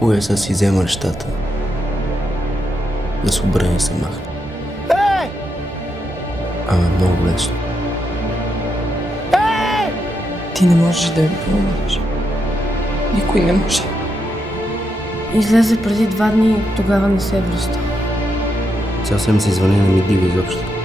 Уеса си взема нещата. Да се обърне и се махне. Ама много лесно. Ти не можеш да ми помогнеш. Никой не може. Излезе преди 2 дни, тогава не се връща. Цял съм си звъни, не ми дига изобщо.